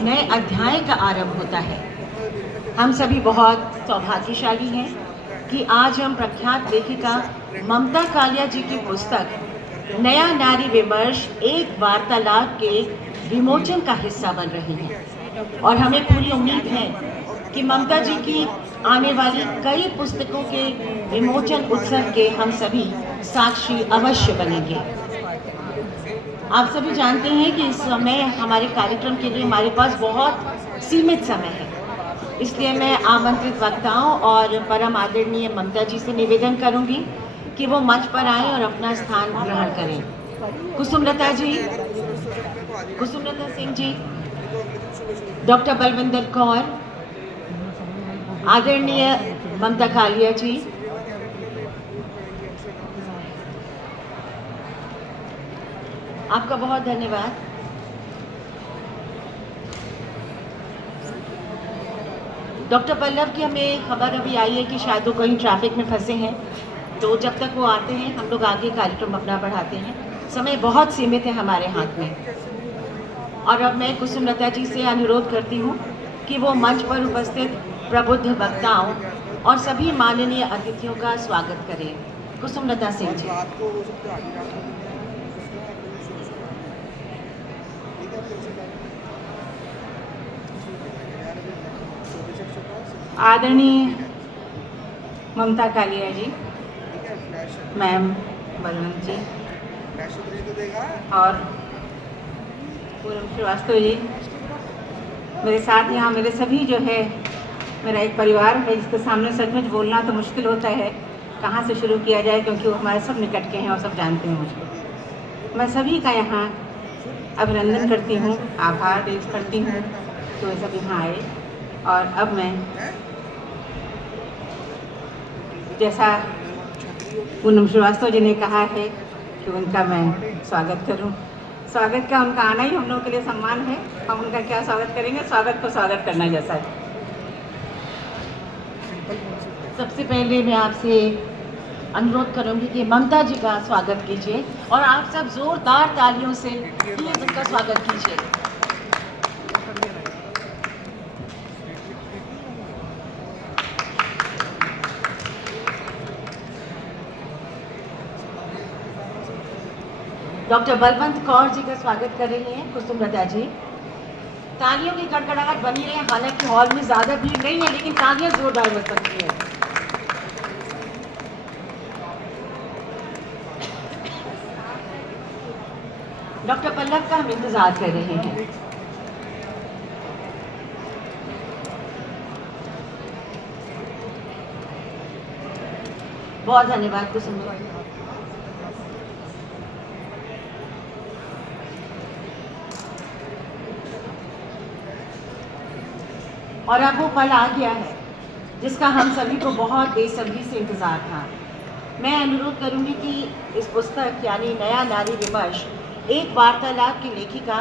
नए अध्याय का आरंभ होता है। हम सभी बहुत सौभाग्यशाली हैं कि आज हम प्रख्यात लेखिका ममता कालिया जी की पुस्तक नया नारी विमर्श एक वार्तालाप के विमोचन का हिस्सा बन रही हैं और हमें पूरी उम्मीद है कि ममता जी की आने वाली कई पुस्तकों के विमोचन उत्सव के हम सभी साक्षी अवश्य बनेंगे। आप सभी जानते हैं कि इस समय हमारे कार्यक्रम के लिए हमारे पास बहुत सीमित समय है, इसलिए मैं आमंत्रित वक्ताओं और परम आदरणीय ममता जी से निवेदन करूंगी कि वो मंच पर आएं और अपना स्थान ग्रहण करें। कुसुमलता जी, कुसुमलता सिंह जी, डॉक्टर बलविंदर कौर, आदरणीय ममता कालिया जी, आपका बहुत धन्यवाद। डॉक्टर पल्लव की हमें खबर अभी आई है कि शायद वो कहीं ट्रैफिक में फंसे हैं, तो जब तक वो आते हैं हम लोग आगे कार्यक्रम अपना बढ़ाते हैं। समय बहुत सीमित है हमारे हाथ में और अब मैं कुसुमलता जी से अनुरोध करती हूँ कि वो मंच पर उपस्थित प्रबुद्ध वक्ताओं और सभी माननीय अतिथियों का स्वागत करें। कुसुमलता सिंह जी। आदरणीय ममता कालिया जी, मैम बलवंत जी और पूनम श्रीवास्तव जी, मेरे साथ यहाँ मेरे सभी जो है मेरा एक परिवार है जिसके सामने सचमुच बोलना तो मुश्किल होता है, कहाँ से शुरू किया जाए क्योंकि वो हमारे सब निकट के हैं और सब जानते हैं मुझको। मैं सभी का यहाँ अभिनंदन करती हूँ, आभार व्यक्त करती हूँ कि वे सब यहाँ आए। और अब मैं जैसा पूनम श्रीवास्तव जी ने कहा है कि उनका मैं स्वागत करूं। स्वागत का उनका आना ही हम लोगों के लिए सम्मान है। हम उनका क्या स्वागत करेंगे, स्वागत को स्वागत करना जैसा है। सबसे पहले मैं आपसे अनुरोध करूंगी कि ममता जी का स्वागत कीजिए और आप सब जोरदार तालियों से प्लीज उनका स्वागत कीजिए। डॉक्टर बलवंत कौर जी का स्वागत कर रही हैं कुसुमलता जी। तालियों की गड़गड़ाहट बनी रहे, हालांकि हॉल में ज्यादा भीड़ नहीं है लेकिन तालियां जोरदार बज सकती है। डॉक्टर पल्लव का हम इंतजार कर रहे हैं। बहुत धन्यवाद कुसुमलता। और अब वो पल आ गया है जिसका हम सभी को बहुत बेसब्री से इंतज़ार था। मैं अनुरोध करूंगी कि इस पुस्तक यानी नया नारी विमर्श एक वार्तालाप की लेखिका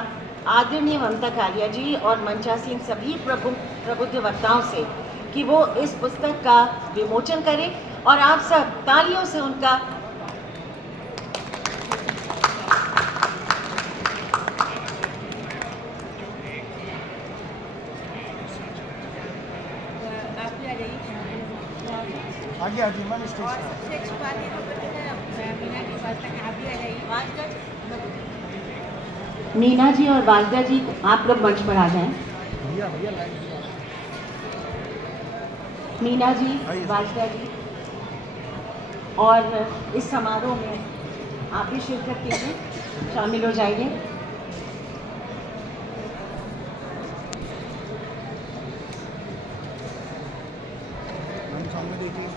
आदरणीय ममता कालिया जी और मंचासीन सभी प्रबुद्ध वक्ताओं से कि वो इस पुस्तक का विमोचन करें और आप सब तालियों से उनका आगे आ जाइए मैम स्टेज मीना जी और वाजदा जी आप लोग मंच पर आ जाएं। भैया भैया लाइन मीना जी, वाजदा जी, और इस समारोह में आप भी शिरकत कीजिए, शामिल हो जाइए। हम सामने देखिए।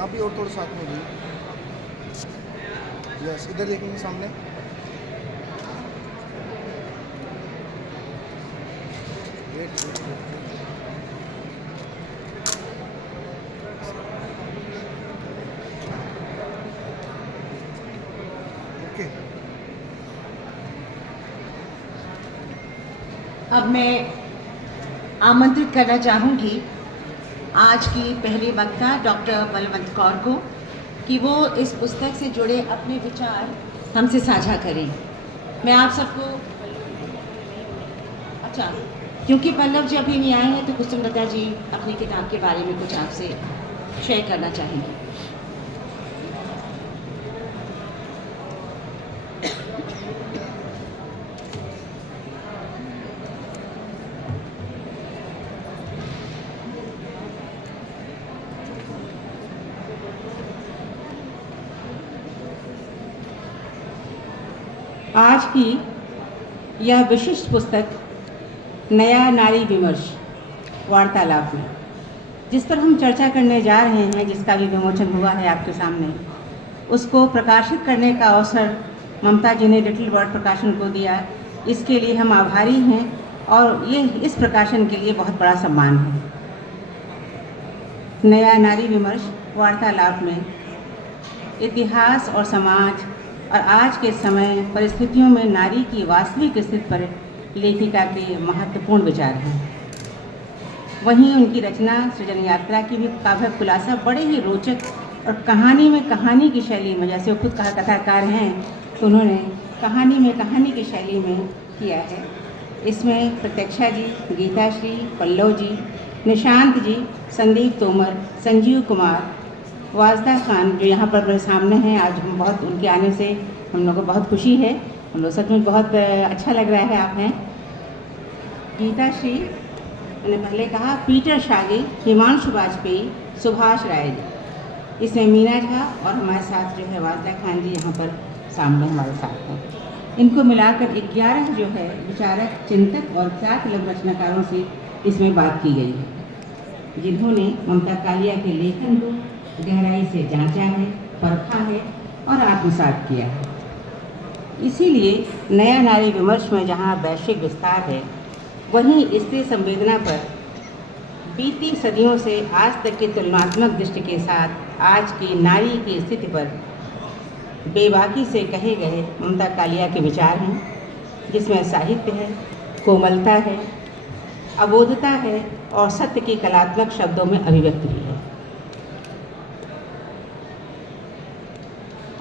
आप भी और थोड़ा साथ में रहिए। यस, इधर देखेंगे सामने। Wait okay. अब मैं आमंत्रित करना चाहूँगी आज की पहली वक्ता डॉक्टर बलवंत कौर को कि वो इस पुस्तक से जुड़े अपने विचार हमसे साझा करें। मैं आप सबको अच्छा, क्योंकि पल्लव जी अभी नहीं आए हैं तो कुसुमलता जी अपनी किताब के बारे में कुछ आपसे शेयर करना चाहेंगे। आज की यह विशिष्ट पुस्तक नया नारी विमर्श वार्तालाप में जिस पर हम चर्चा करने जा रहे हैं, जिसका भी विमोचन हुआ है आपके सामने, उसको प्रकाशित करने का अवसर ममता जी ने लिटिल बर्ड प्रकाशन को दिया। इसके लिए हम आभारी हैं और ये इस प्रकाशन के लिए बहुत बड़ा सम्मान है। नया नारी विमर्श वार्तालाप में इतिहास और समाज और आज के समय परिस्थितियों में नारी की वास्तविक स्थिति पर लेखिका के महत्वपूर्ण विचार हैं। वहीं उनकी रचना सृजन यात्रा की भी काव्य खुलासा बड़े ही रोचक और कहानी में कहानी की शैली में, जैसे वो खुद कथाकार हैं तो उन्होंने कहानी में कहानी की शैली में किया है। इसमें प्रत्यक्षा जी, गीता श्री, पल्लव जी, निशांत जी, संदीप तोमर, संजीव कुमार, वाजदा खान जो यहाँ पर मेरे सामने हैं, आज हम बहुत उनके आने से हम लोगों को बहुत खुशी है, हम लोग सच में बहुत अच्छा लग रहा है आप हैं। गीता श्री, मैंने पहले कहा, पीटर शागी, हिमांशु वाजपेयी, सुभाष राय जी, इसमें मीना झा और हमारे साथ जो है वाजदा खान जी यहाँ पर सामने हमारे साथ हैं। इनको मिलाकर 11 जो है विचारक, चिंतक और ख्यातलब रचनाकारों से इसमें बात की गई है, जिन्होंने ममता कालिया के लेखन को गहराई से जांचा है, परखा है और आत्मसात किया है। इसीलिए नया नारी विमर्श में जहाँ वैश्विक विस्तार है, वहीं स्त्री संवेदना पर बीती सदियों से आज तक की तुलनात्मक दृष्टि के साथ आज की नारी की स्थिति पर बेबाकी से कहे गए ममता कालिया के विचार हैं, जिसमें साहित्य है, कोमलता है, अबोधता है और सत्य की कलात्मक शब्दों में अभिव्यक्ति भी है।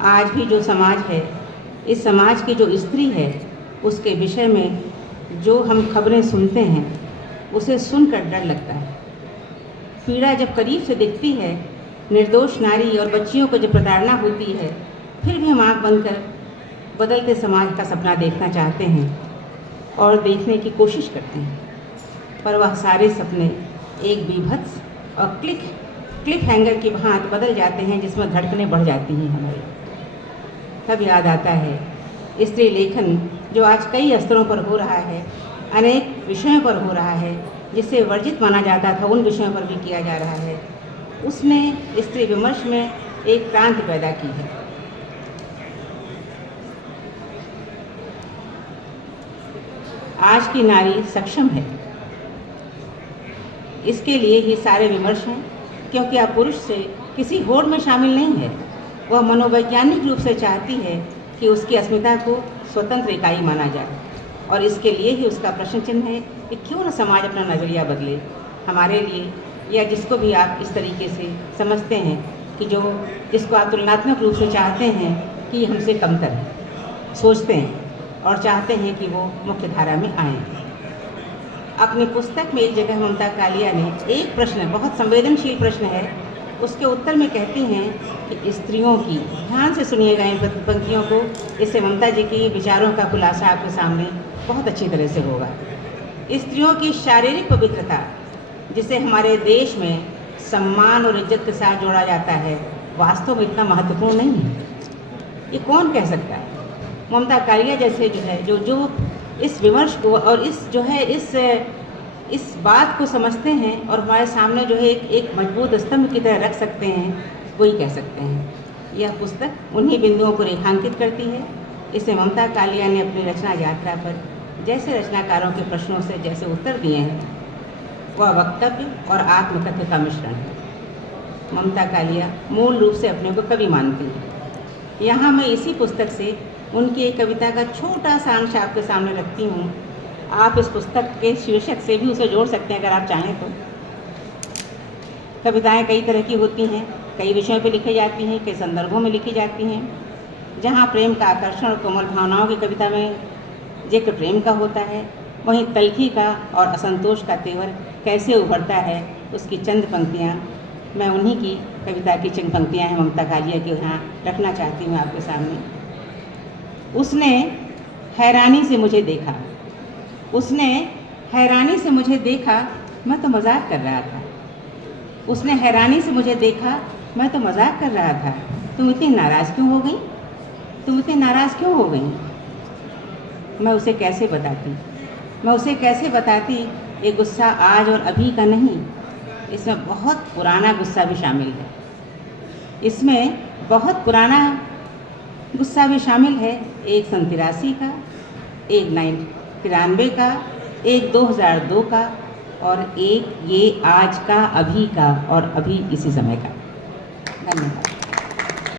आज भी जो समाज है, इस समाज की जो स्त्री है, उसके विषय में जो हम खबरें सुनते हैं, उसे सुनकर डर लगता है। पीड़ा जब करीब से दिखती है, निर्दोष नारी और बच्चियों को जब प्रताड़ना होती है, फिर भी हम आँख बंद कर बदलते समाज का सपना देखना चाहते हैं और देखने की कोशिश करते हैं, पर वह सारे सपने एक बीभत्स और क्लिफ हैंगर की भांति बदल जाते हैं, जिसमें धड़कनें बढ़ जाती हैं हमारी। तब याद आता है स्त्री लेखन जो आज कई स्तरों पर हो रहा है, अनेक विषयों पर हो रहा है, जिसे वर्जित माना जाता था उन विषयों पर भी किया जा रहा है। उसने स्त्री विमर्श में एक क्रांति पैदा की है। आज की नारी सक्षम है, इसके लिए ही सारे विमर्श हैं, क्योंकि अब पुरुष से किसी होड़ में शामिल नहीं है। वह मनोवैज्ञानिक रूप से चाहती है कि उसकी अस्मिता को स्वतंत्र इकाई माना जाए, और इसके लिए ही उसका प्रश्न चिन्ह है कि क्यों न समाज अपना नज़रिया बदले हमारे लिए, या जिसको भी आप इस तरीके से समझते हैं कि जिसको आप तुलनात्मक रूप से चाहते हैं कि हमसे कमतर है, सोचते हैं और चाहते हैं कि वो मुख्य धारा में आएँ। अपनी पुस्तक में एक जगह ममता कालिया ने एक प्रश्न, बहुत संवेदनशील प्रश्न है, उसके उत्तर में कहती हैं कि स्त्रियों की, ध्यान से सुनिएगा इन पंक्तियों को, इससे ममता जी की विचारों का खुलासा आपके सामने बहुत अच्छी तरह से होगा। स्त्रियों की शारीरिक पवित्रता, जिसे हमारे देश में सम्मान और इज्जत के साथ जोड़ा जाता है, वास्तव में इतना महत्वपूर्ण नहीं है। ये कौन कह सकता है? ममता कालिया जैसे जो है जो इस विमर्श को और इस बात को समझते हैं और हमारे सामने जो है एक मजबूत स्तंभ की तरह रख सकते हैं, वही कह सकते हैं। यह पुस्तक उन्हीं बिंदुओं को रेखांकित करती है। इसे ममता कालिया ने अपनी रचना यात्रा पर जैसे रचनाकारों के प्रश्नों से जैसे उत्तर दिए हैं, वह वक्तव्य और आत्मकथ्य का मिश्रण है। ममता कालिया मूल रूप से अपने को कवि मानती है। यहाँ मैं इसी पुस्तक से उनकी एक कविता का छोटा सा अंश आपके सामने रखती हूँ। आप इस पुस्तक के शीर्षक से भी उसे जोड़ सकते हैं अगर आप चाहें तो। कविताएं कई तरह की होती हैं, कई विषयों पर लिखी जाती हैं, कई संदर्भों में लिखी जाती हैं। जहाँ प्रेम का आकर्षण और कोमल भावनाओं की कविता में जिक्र प्रेम का होता है, वहीं तल्खी का और असंतोष का तेवर कैसे उभरता है, उसकी चंद पंक्तियाँ मैं उन्हीं की कविता की चंद पंक्तियाँ हैं ममता कालिया के यहाँ रखना चाहती हूँ आपके सामने। उसने हैरानी से मुझे देखा, उसने हैरानी से मुझे देखा, मैं तो मजाक कर रहा था। उसने हैरानी से मुझे देखा, मैं तो मजाक कर रहा था। तुम इतनी नाराज़ क्यों हो गई? तुम इतनी नाराज़ क्यों हो गई? मैं उसे कैसे बताती ये गुस्सा आज और अभी का नहीं, इसमें बहुत पुराना गुस्सा भी शामिल है। इसमें बहुत पुराना गुस्सा भी शामिल है, एक 83 का, एक 93 का, एक 2002 का और एक ये आज का, अभी का और अभी इसी समय का।